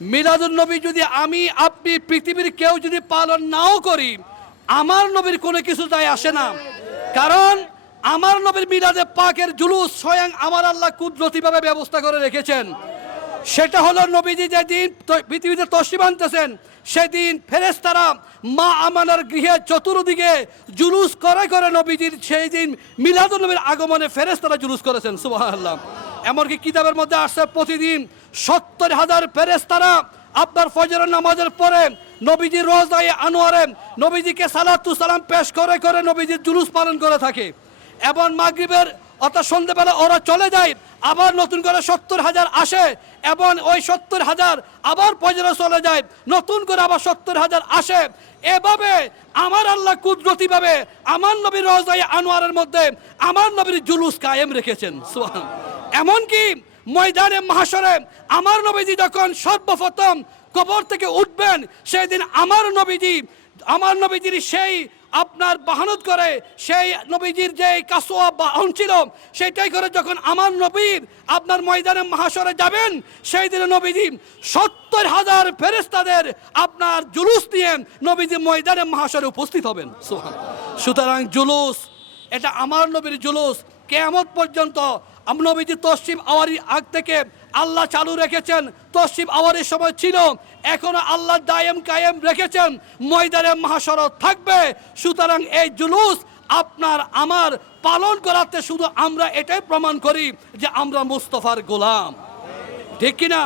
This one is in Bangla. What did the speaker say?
মিলাদুল নবী যদি আমি, আপনি, পৃথিবীর কেউ যদি পালন নাও করি, আমার নবীর কোনো কিছু যায় আসে না। কারণ আমার নবীর মিলাদে পাকের জুলুস স্বয়ং আমার আল্লাহ কুদরতিভাবে ব্যবস্থা করে রেখেছেন। সেটা হলো নবীজি যেদিন পৃথিবীতে তসলিম আনতেছেন, সেদিন ফেরেস্তারা মা আমানার গৃহে চতুর্দিকে জুলুস করে করে নবীজির সেই দিন মিলাদুল নবীর আগমনে ফেরেস্তারা জুলুস করেছেন সুবাহ আল্লাহ এমনকি কিতাবের মধ্যে আসছে, প্রতিদিন সত্তর হাজার ফেরেস্তারা আপনার ফজরের নামাজের পরে নবীজি রোজায় আনোয়ারে নবীজিকে সালাতু সালাম পেশ করে করে নবীজির জুলুস পালন করে থাকে। এবং মাগরিবের, অর্থাৎ সন্ধ্যেবেলা ওরা চলে যায়, আবার নতুন করে সত্তর হাজার আসে এবং ওই সত্তর হাজার আবার পজরে চলে যায়, নতুন করে আবার সত্তর হাজার আসে। এভাবে আমার আল্লাহ কুদরতিভাবে আমার নবীর রোজায় আনোয়ারের মধ্যে আমার নবীর জুলুস কায়েম রেখেছেন। সুবহান এমনকি ময়দানে, মহাসরে আমার নবীজি যখন সর্বপ্রথম কবর থেকে উঠবেন সেই দিন আমার নবীজি, আমার নবীজির সেই আপনার বাহানত করে, সেই নবীজির যে কাসোয়া বাহন ছিল, সেটাই করে যখন আমার নবীর আপনার ময়দানে, মহাসরে যাবেন সেই দিনে নবীজি সত্তর হাজার ফেরেস্তাদের আপনার জুলুস নিয়ে নবীজি ময়দানে, মহাসরে উপস্থিত হবেন। সুতরাং জুলুস, এটা আমার নবীর জুলুস, কেয়ামত পর্যন্ত নবীজি তসিম আওয়ারির আগ থেকে আল্লাহ চালু রেখেছেন। তসিম আওয়ারির সময় ছিল, এখনও আল্লাহ দায়েম কায়েম রেখেছেন। ময়দানে মহাসড়ক থাকবে, সুতরাং এই জুলুস আপনার আমার পালন করাতে শুধু আমরা এটাই প্রমাণ করি যে আমরা মুস্তফার গোলাম। ঠিক কিনা?